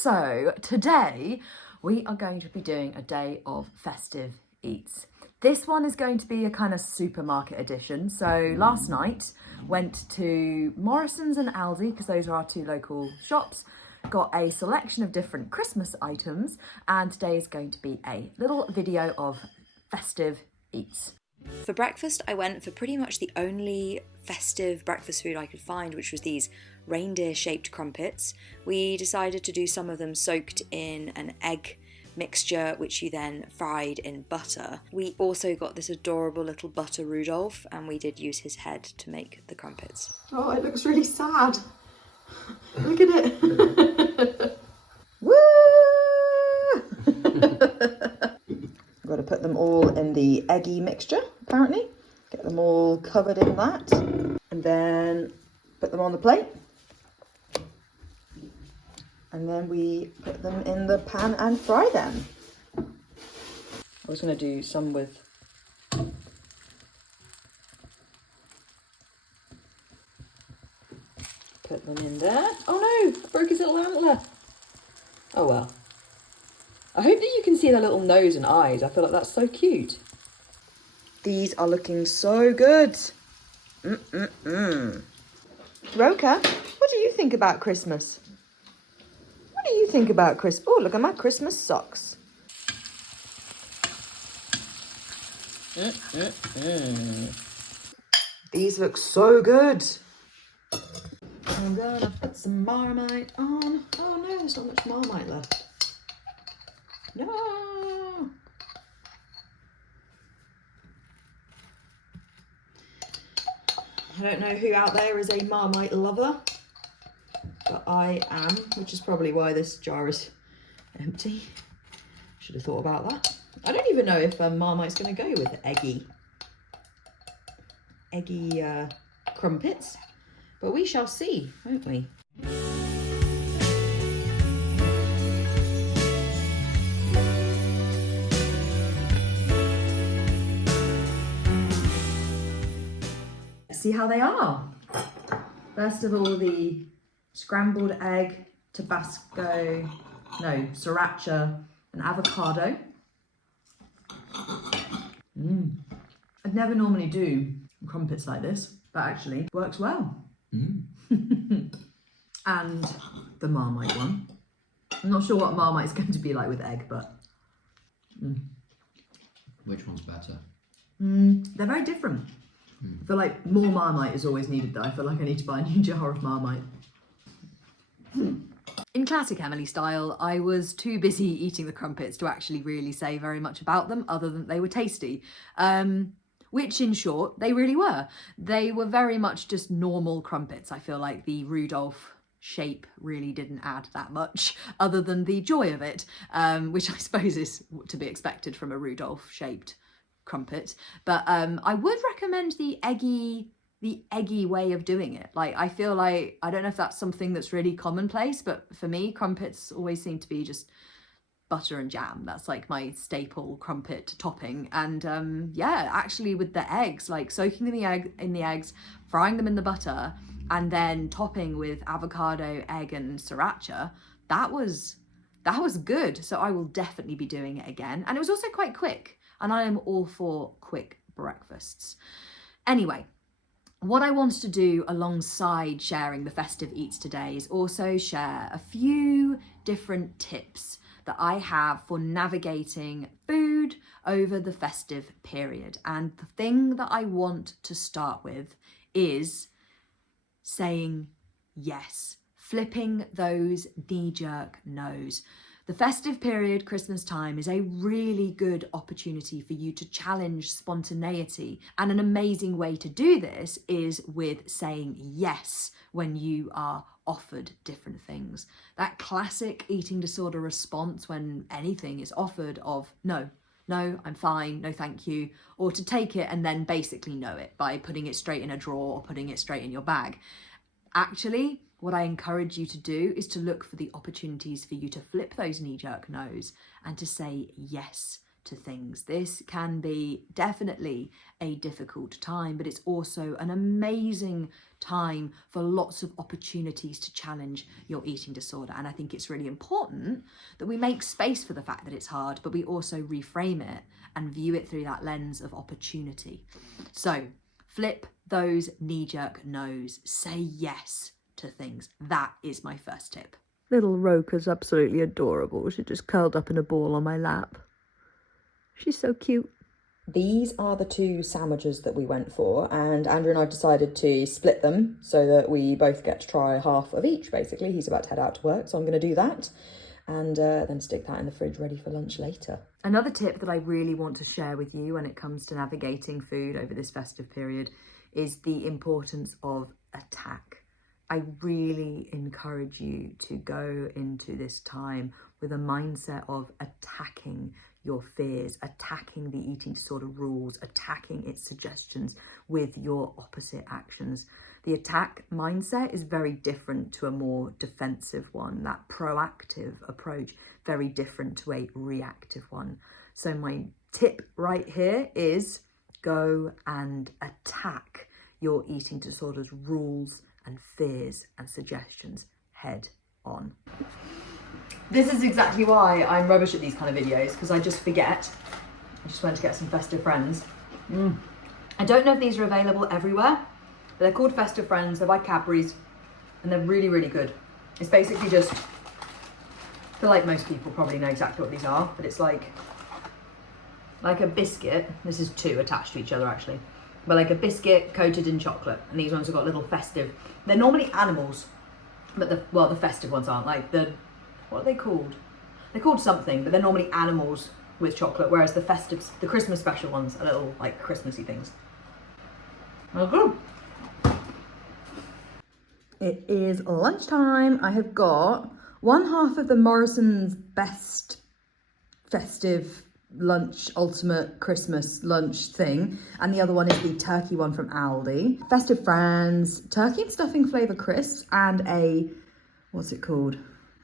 So today we are going to be doing a day of festive eats. This one is going to be a kind of supermarket edition. So last night went to Morrison's and Aldi, because those are our two local shops, got a selection of different Christmas items, and today is going to be a little video of festive eats. For breakfast, I went for pretty much the only festive breakfast food I could find, which was these reindeer-shaped crumpets. We decided to do some of them soaked in an egg mixture, which you then fried in butter. We also got this adorable little butter Rudolph, and we did use his head to make the crumpets. Oh, it looks really sad. Look at it. Woo! I've got to put them all in the eggy mixture, apparently. Get them all covered in that. And then put them on the plate. And then we put them in the pan and fry them. I was going to do some with... Put them in there. Oh no, I broke his little antler. Oh well. I hope that you can see their little nose and eyes. I feel like that's so cute. These are looking so good. Roka, what do you think about Christmas? What do you think about Christmas? Oh, look at my Christmas socks. These look so good. I'm gonna put some Marmite on. Oh no, there's not much Marmite left. No. I don't know who out there is a Marmite lover, but I am, which is probably why this jar is empty. Should have thought about that. I don't even know if Marmite's going to go with eggy crumpets, but we shall see, won't we? See how they are. First of all, the scrambled egg, Tabasco, no, sriracha and avocado. I'd never normally do crumpets like this, but actually works well. And the Marmite one. I'm not sure what Marmite's going to be like with egg, but... Which one's better? They're very different. I feel like more Marmite is always needed though. I feel like I need to buy a new jar of Marmite. In classic Emily style, I was too busy eating the crumpets to actually really say very much about them, other than they were tasty. Which, in short, they really were. They were very much just normal crumpets. I feel like the Rudolph shape really didn't add that much, other than the joy of it, which I suppose is to be expected from a Rudolph-shaped crumpet. But I would recommend the eggy way of doing it. Like, I feel like, I don't know if that's something that's really commonplace, but for me, crumpets always seem to be just butter and jam. That's like my staple crumpet topping. And yeah, actually with the eggs, like soaking them in the eggs, frying them in the butter, and then topping with avocado, egg and sriracha, that was good. So I will definitely be doing it again. And it was also quite quick. And I am all for quick breakfasts. Anyway, what I wanted to do alongside sharing the festive eats today is also share a few different tips that I have for navigating food over the festive period. And the thing that I want to start with is saying yes, flipping those knee-jerk no's. The festive period, Christmas time, is a really good opportunity for you to challenge spontaneity. And an amazing way to do this is with saying yes when you are offered different things. That classic eating disorder response when anything is offered of no, I'm fine, no thank you, or to take it and then basically know it by putting it straight in a drawer or putting it straight in your bag. Actually, what I encourage you to do is to look for the opportunities for you to flip those knee-jerk no's and to say yes to to things. This can be definitely a difficult time, but it's also an amazing time for lots of opportunities to challenge your eating disorder. And I think it's really important that we make space for the fact that it's hard, but we also reframe it and view it through that lens of opportunity. So flip those knee-jerk no's, say yes to things. That is my first tip. Little Roka's absolutely adorable. She just curled up in a ball on my lap. She's so cute. These are the two sandwiches that we went for, and Andrew and I decided to split them so that we both get to try half of each, basically. He's about to head out to work, so I'm going to do that and then stick that in the fridge ready for lunch later. Another tip that I really want to share with you when it comes to navigating food over this festive period is the importance of attack. I really encourage you to go into this time with a mindset of attacking your fears, attacking the eating disorder rules, attacking its suggestions with your opposite actions. The attack mindset is very different to a more defensive one. That proactive approach, very different to a reactive one. So my tip right here is go and attack your eating disorder's rules and fears and suggestions head on. This is exactly why I'm rubbish at these kind of videos, because I just forget. I just went to get some Festive Friends. I don't know if these are available everywhere, but they're called Festive Friends. They're by Cadbury's and they're really, really good. It's basically just, I feel like most people probably know exactly what these are, but it's like a biscuit. This is two attached to each other actually. But like a biscuit coated in chocolate, and these ones have got little festive. They're normally animals, but the festive ones aren't. Like what are they called? They're called something, but they're normally animals with chocolate, whereas the Christmas special ones are little like Christmassy things. Okay. It is lunchtime. I have got one half of the Morrison's best festive lunch, ultimate Christmas lunch thing, and the other one is the turkey one from Aldi. Festive Friends, turkey and stuffing flavour crisps, and what's it called?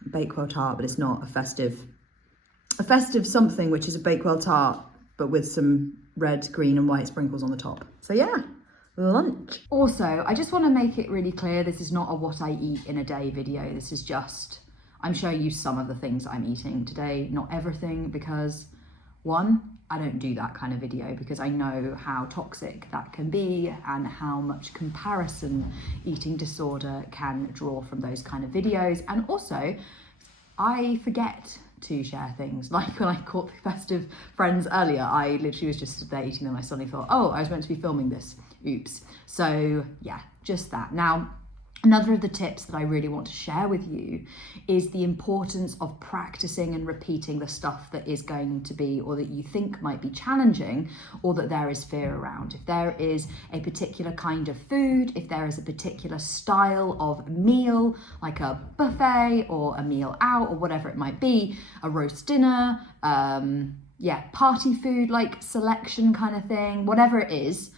A Bakewell tart, but it's not a festive something, which is a Bakewell tart, but with some red, green and white sprinkles on the top. So yeah, lunch. Also, I just want to make it really clear, this is not a what I eat in a day video. This is just, I'm showing you some of the things I'm eating today, not everything, because one, I don't do that kind of video because I know how toxic that can be and how much comparison eating disorder can draw from those kind of videos. And also, I forget to share things. Like when I caught the Festive Friends earlier, I literally was just there eating them. I suddenly thought, oh, I was meant to be filming this. Oops. So yeah, just that. Now, another of the tips that I really want to share with you is the importance of practicing and repeating the stuff that is going to be, or that you think might be challenging, or that there is fear around. If there is a particular kind of food, if there is a particular style of meal, like a buffet or a meal out or whatever it might be, a roast dinner, party food, like selection kind of thing, whatever it is,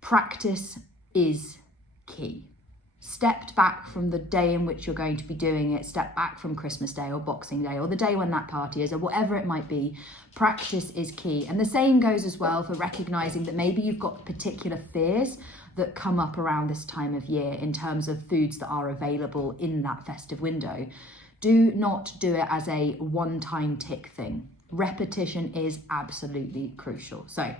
practice is key. Stepped back from the day in which you're going to be doing it, step back from Christmas Day or Boxing Day or the day when that party is or whatever it might be, practice is key. And the same goes as well for recognizing that maybe you've got particular fears that come up around this time of year in terms of foods that are available in that festive window. Do not do it as a one-time tick thing. Repetition is absolutely crucial. So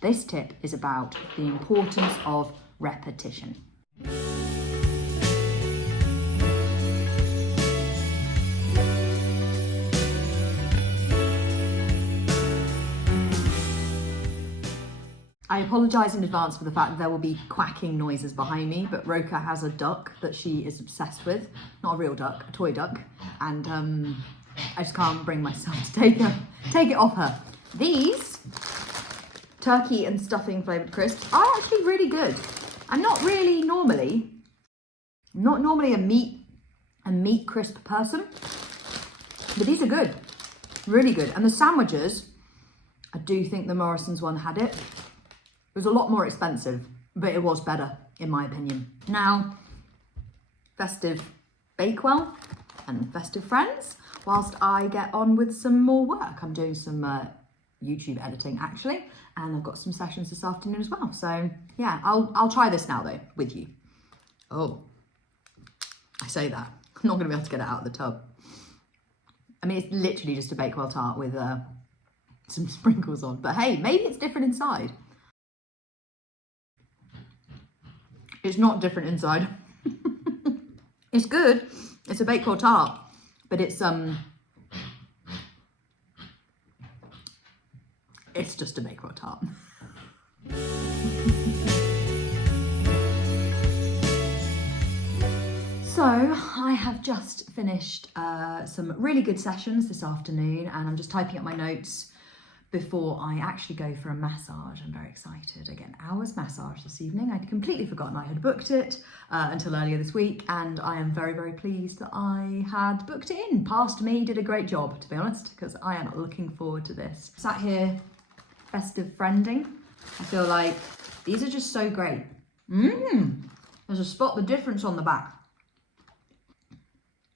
this tip is about the importance of repetition. I apologise in advance for the fact that there will be quacking noises behind me, but Roka has a duck that she is obsessed with. Not a real duck, a toy duck. And I just can't bring myself to take it off her. These turkey and stuffing flavoured crisps are actually really good. I'm not normally a meat crisp person, but these are good, really good. And the sandwiches, I do think the Morrison's one had it. It was a lot more expensive, but it was better, in my opinion. Now, Festive Bakewell and Festive Friends, whilst I get on with some more work. I'm doing some YouTube editing actually, and I've got some sessions this afternoon as well. So yeah, I'll try this now though with you. Oh, I say that, I'm not gonna be able to get it out of the tub. I mean, it's literally just a Bakewell tart with some sprinkles on, but hey, maybe it's different inside. It's not different inside. It's good. It's a Bakewell tart, but it's just a Bakewell tart. So I have just finished some really good sessions this afternoon, and I'm just typing up my notes before I actually go for a massage. I'm very excited. I get an hour's massage this evening. I'd completely forgotten I had booked it until earlier this week, and I am very, very pleased that I had booked it in. Past me did a great job, to be honest, because I am looking forward to this. Sat here, festive friending. I feel like these are just so great. There's a spot the difference on the back.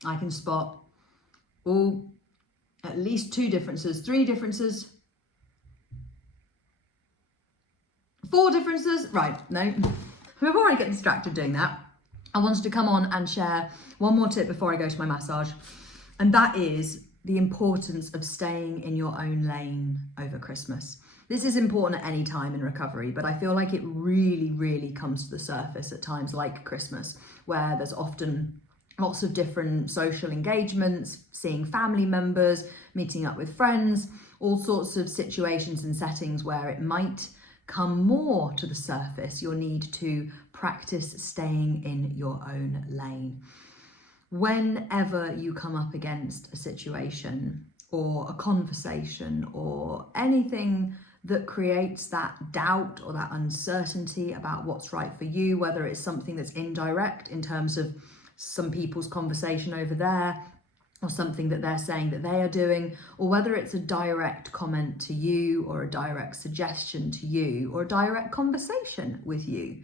I can spot at least 2 differences, 3 differences, 4 differences. Right, no. Before I get distracted doing that, I wanted to come on and share one more tip before I go to my massage, and that is the importance of staying in your own lane over Christmas. This is important at any time in recovery, but I feel like it really, really comes to the surface at times like Christmas, where there's often lots of different social engagements, seeing family members, meeting up with friends, all sorts of situations and settings where it might come more to the surface, your need to practice staying in your own lane. Whenever you come up against a situation or a conversation or anything that creates that doubt or that uncertainty about what's right for you, whether it's something that's indirect in terms of some people's conversation over there, or something that they're saying that they are doing, or whether it's a direct comment to you or a direct suggestion to you or a direct conversation with you.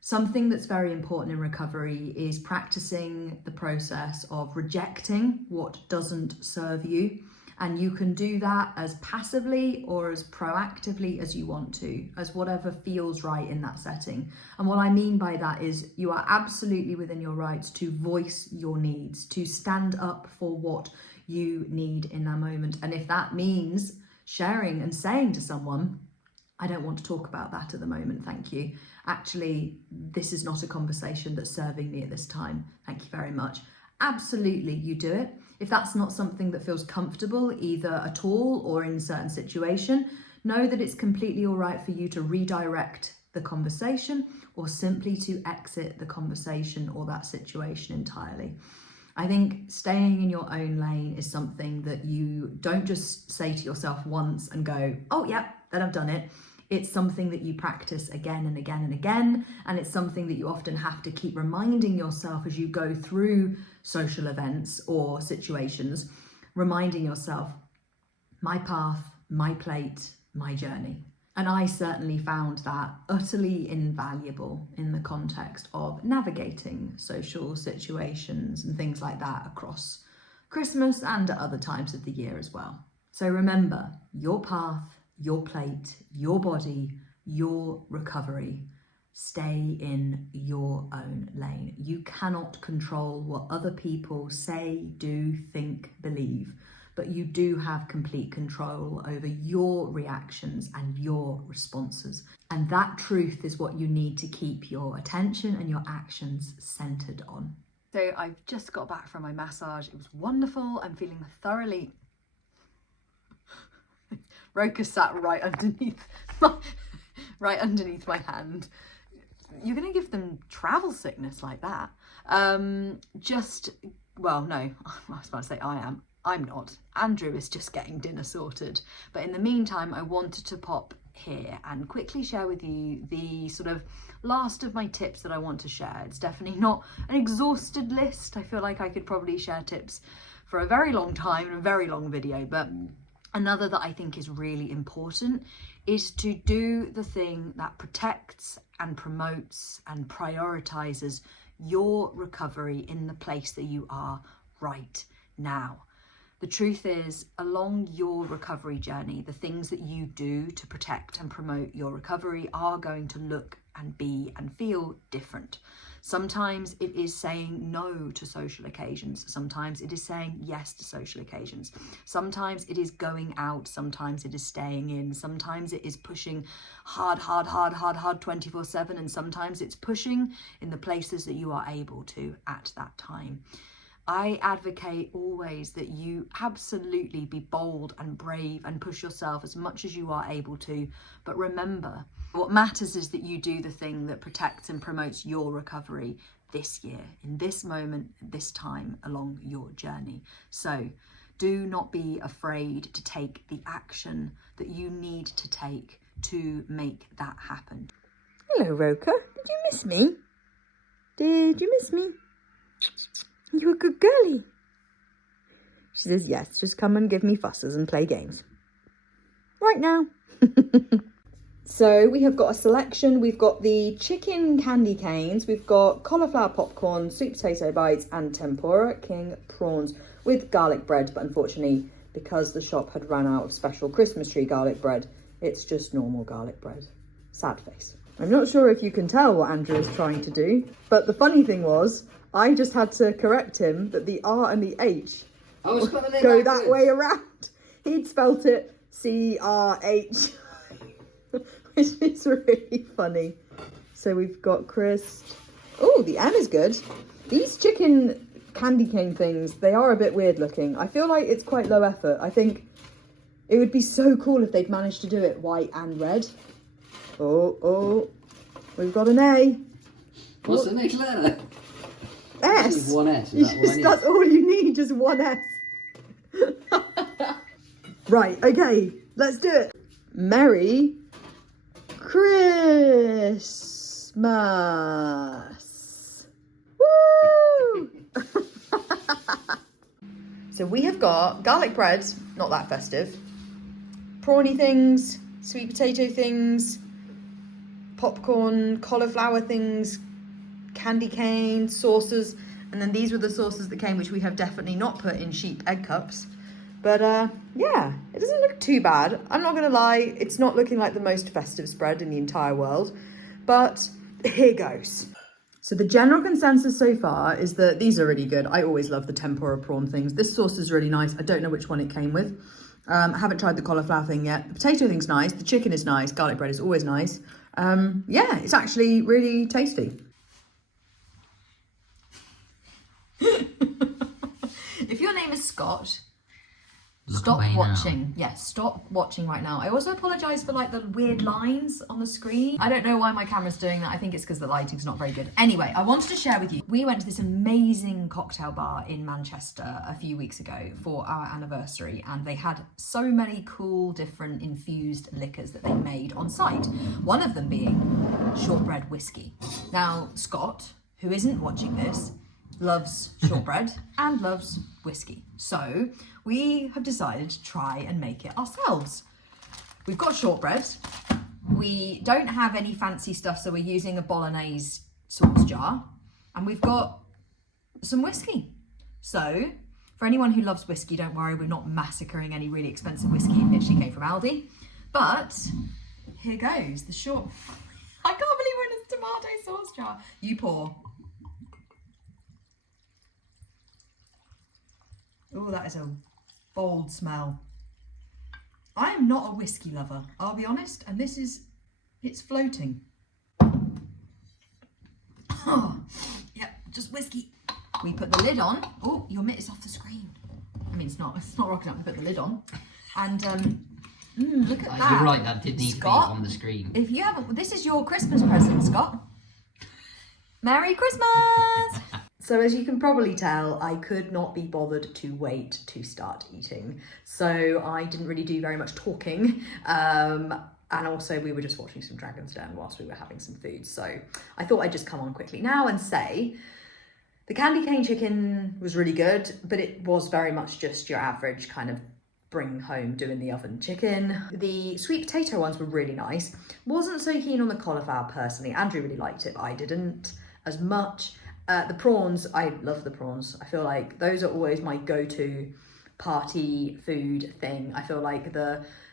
Something that's very important in recovery is practicing the process of rejecting what doesn't serve you. And you can do that as passively or as proactively as you want to, as whatever feels right in that setting. And what I mean by that is you are absolutely within your rights to voice your needs, to stand up for what you need in that moment. And if that means sharing and saying to someone, I don't want to talk about that at the moment, thank you. Actually, this is not a conversation that's serving me at this time. Thank you very much. Absolutely, you do it. If that's not something that feels comfortable either at all or in a certain situation, know that it's completely all right for you to redirect the conversation or simply to exit the conversation or that situation entirely. I think staying in your own lane is something that you don't just say to yourself once and go, oh yeah, then I've done it. It's something that you practice again and again and again, and it's something that you often have to keep reminding yourself as you go through social events or situations, reminding yourself, my path, my plate, my journey. And I certainly found that utterly invaluable in the context of navigating social situations and things like that across Christmas and at other times of the year as well. So remember, your path, your plate, your body, your recovery. Stay in your own lane. You cannot control what other people say, do, think, believe, but you do have complete control over your reactions and your responses. And that truth is what you need to keep your attention and your actions centered on. So I've just got back from my massage. It was wonderful. I'm feeling thoroughly... Roka sat right underneath my hand. You're going to give them travel sickness like that. Well, no, I was about to say I am. I'm not. Andrew is just getting dinner sorted. But in the meantime, I wanted to pop here and quickly share with you the sort of last of my tips that I want to share. It's definitely not an exhausted list. I feel like I could probably share tips for a very long time in a very long video, but another that I think is really important is to do the thing that protects and promotes and prioritizes your recovery in the place that you are right now. The truth is, along your recovery journey, the things that you do to protect and promote your recovery are going to look and be and feel different. Sometimes it is saying no to social occasions. Sometimes it is saying yes to social occasions. Sometimes it is going out. Sometimes it is staying in. Sometimes it is pushing hard 24/7. And sometimes it's pushing in the places that you are able to at that time. I advocate always that you absolutely be bold and brave and push yourself as much as you are able to. But remember, what matters is that you do the thing that protects and promotes your recovery this year, in this moment, this time along your journey. So do not be afraid to take the action that you need to take to make that happen. Hello, Roka. Did you miss me? Did you miss me? You a good girlie. She says, yes, just come and give me fusses and play games. Right now. So we have got a selection. We've got the chicken candy canes. We've got cauliflower popcorn, sweet potato bites and tempura king prawns with garlic bread. But unfortunately, because the shop had run out of special Christmas tree garlic bread, it's just normal garlic bread. Sad face. I'm not sure if you can tell what Andrew is trying to do, but the funny thing was, I just had to correct him that the R and the H go that way around. He'd spelt it CRH, which is really funny. So we've got crisp. Oh, the M is good. These chicken candy cane things, they are a bit weird looking. I feel like it's quite low effort. I think it would be so cool if they'd managed to do it white and red. Oh, we've got an A. What's the next letter? S. Just one S. Is that all I need? That's all you need, just one S. Right, okay, let's do it. Merry Christmas. Woo! So we have got garlic bread, not that festive, prawny things, sweet potato things, popcorn, cauliflower things, candy cane, sauces, and then these were the sauces that came, which we have definitely not put in sheep egg cups. But yeah, it doesn't look too bad. I'm not gonna lie, it's not looking like the most festive spread in the entire world, but here goes. So the general consensus so far is that these are really good. I always love the tempura prawn things. This sauce is really nice. I don't know which one it came with. I haven't tried the cauliflower thing yet. The potato thing's nice. The chicken is nice. Garlic bread is always nice. Yeah, it's actually really tasty. If your name is Scott, stop watching. Yes, stop watching right now. I also apologise for like the weird lines on the screen. I don't know why my camera's doing that. I think it's because the lighting's not very good. Anyway, I wanted to share with you. We went to this amazing cocktail bar in Manchester a few weeks ago for our anniversary, and they had so many cool different infused liquors that they made on site. One of them being shortbread whiskey. Now, Scott, who isn't watching this, loves shortbread and loves whiskey. So we have decided to try and make it ourselves. We've got shortbread. We don't have any fancy stuff, so we're using a bolognese sauce jar. And we've got some whiskey. So for anyone who loves whiskey, don't worry, we're not massacring any really expensive whiskey. It literally came from Aldi. But here goes the short. I can't believe we're in a tomato sauce jar. You pour. Oh, that is a bold smell. I am not a whiskey lover, I'll be honest, and this is, it's floating. Oh, yep, just whiskey. We put the lid on. Oh, your mitt is off the screen. I mean, it's not rocking up. We put the lid on. And look at that. You're right, that did need Scott, to be on the screen. If you haven't, this is your Christmas present, Scott. Merry Christmas! So as you can probably tell, I could not be bothered to wait to start eating. So I didn't really do very much talking. And also we were just watching some Dragon's Den whilst we were having some food. So I thought I'd just come on quickly now and say, the candy cane chicken was really good, but it was very much just your average kind of bring home, do in the oven chicken. The sweet potato ones were really nice. Wasn't so keen on the cauliflower personally. Andrew really liked it, but I didn't as much. The prawns, I love the prawns. I feel like those are always my go-to party food thing. I feel like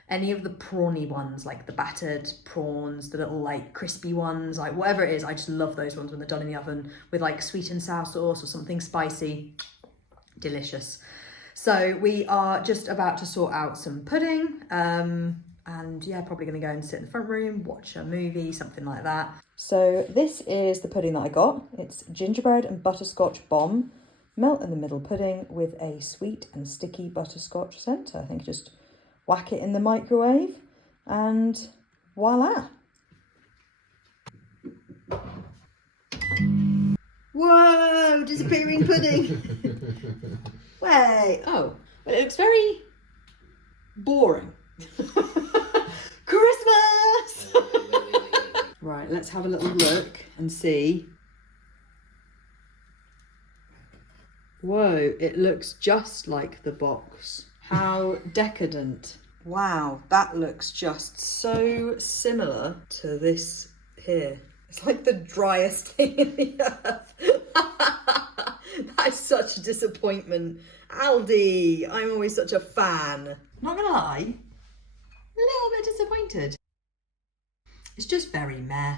any of the prawny ones, like the battered prawns, the little like crispy ones, like whatever it is, I just love those ones when they're done in the oven with like sweet and sour sauce or something spicy. Delicious. So we are just about to sort out some pudding, and yeah, probably going to go and sit in the front room, watch a movie, something like that. So this is the pudding that I got. It's gingerbread and butterscotch bombe, melt in the middle pudding with a sweet and sticky butterscotch centre. I think just whack it in the microwave and voila. Whoa, disappearing pudding. Wait, oh, but it looks very boring. Christmas! Right, let's have a little look and see. Whoa, it looks just like the box. How decadent. Wow, that looks just so similar to this here. It's like the driest thing in the earth. That's such a disappointment. Aldi, I'm always such a fan. Not gonna lie, a little bit disappointed. It's just very meh.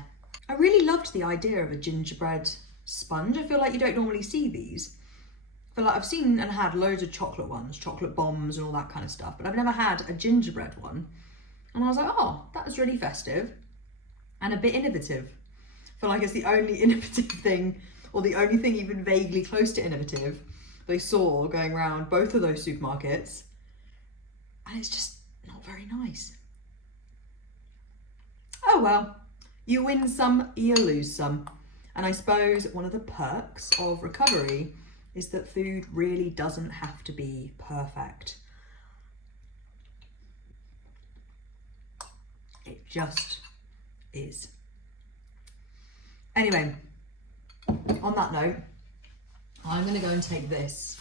I really loved the idea of a gingerbread sponge. I feel like you don't normally see these. I feel like I've seen and had loads of chocolate ones, chocolate bombs and all that kind of stuff, but I've never had a gingerbread one. And I was like, oh, that was really festive and a bit innovative. I feel like it's the only innovative thing, or the only thing even vaguely close to innovative they saw going around both of those supermarkets. And it's just not very nice. Oh well, you win some, you lose some. And I suppose one of the perks of recovery is that food really doesn't have to be perfect. It just is. Anyway, on that note, I'm gonna go and take this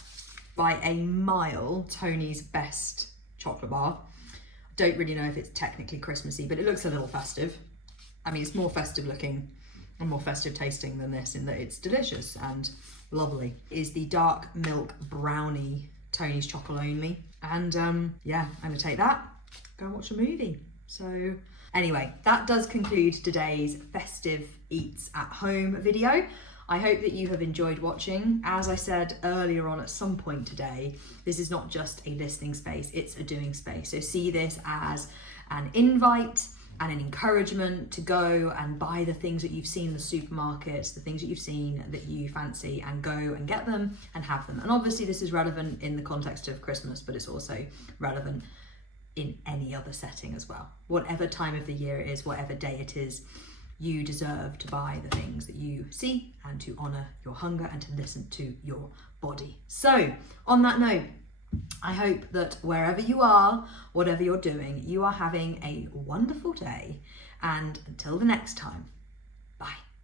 by a mile Tony's Best chocolate bar. I don't really know if it's technically Christmassy, but it looks a little festive. I mean, it's more festive looking and more festive tasting than this in that it's delicious and lovely. It is the dark milk brownie Tony's Chocolonely. And yeah, I'm gonna take that, go and watch a movie. So anyway, that does conclude today's festive eats at home video. I hope that you have enjoyed watching. As I said earlier on at some point today, this is not just a listening space, it's a doing space. So see this as an invite and an encouragement to go and buy the things that you've seen in the supermarkets, the things that you've seen that you fancy, and go and get them and have them. And obviously this is relevant in the context of Christmas, but it's also relevant in any other setting as well. Whatever time of the year it is, whatever day it is, you deserve to buy the things that you see and to honour your hunger and to listen to your body. So on that note, I hope that wherever you are, whatever you're doing, you are having a wonderful day. And until the next time,